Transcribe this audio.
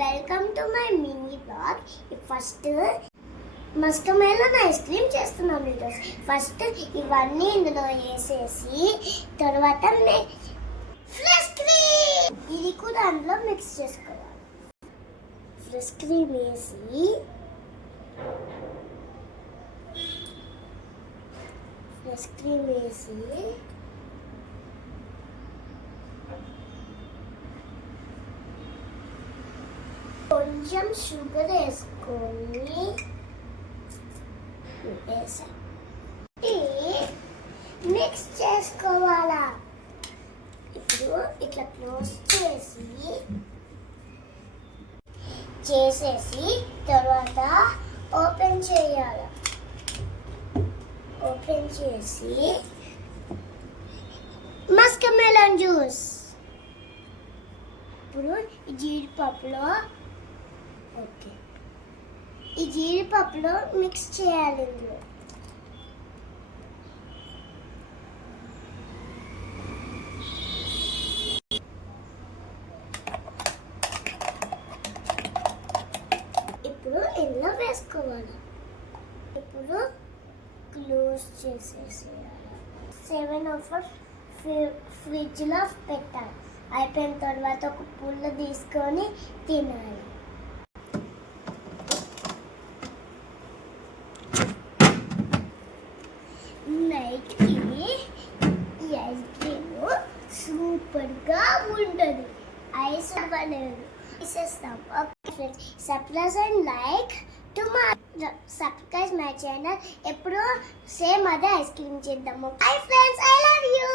Welcome to my mini blog. First Musk melon ice cream చేస్తున్నాం ఈరోజు. First ఇవన్నీ ఇందులో వేసేసి తర్వాత ఫ్రెష్ క్రీమ్ ఇది కూడా అందులో మిక్స్ చేసుకోవాలి. ఫ్రెష్ క్రీమ్ వేసి కొంచెం షుగర్ వేసుకొని మిక్స్ చేసుకోవాలా. ఇప్పుడు ఇట్లా క్లోజ్ చేసేసి తర్వాత ఓపెన్ చేయాలి. ఓపెన్ చేసి మస్క్ మెలన్ జ్యూస్ ఇప్పుడు ఈ జీడిపప్పులో మిక్స్ చేయాలి. ఇందులో ఇప్పుడు ఇందులో వేసుకోవాలి. ఇప్పుడు క్లోజ్ చేసేసేయాలి. 7 అవర్స్ ఫ్రిడ్జ్లో పెట్టాలి. అయిపోయిన తర్వాత ఒక పుల్ల తీసుకొని తినాలి. నైట్కి ఈ ఐస్ క్రీమ్ సూపర్గా ఉంటుంది. ఐస్ అవ్వలేదు తీసేస్తాం. Okay friends, subscribe and like to my subscribe my channel. ఎప్పుడు సేమ్ అదే ఐస్ క్రీమ్ చేద్దాము. Hi friends, I love you.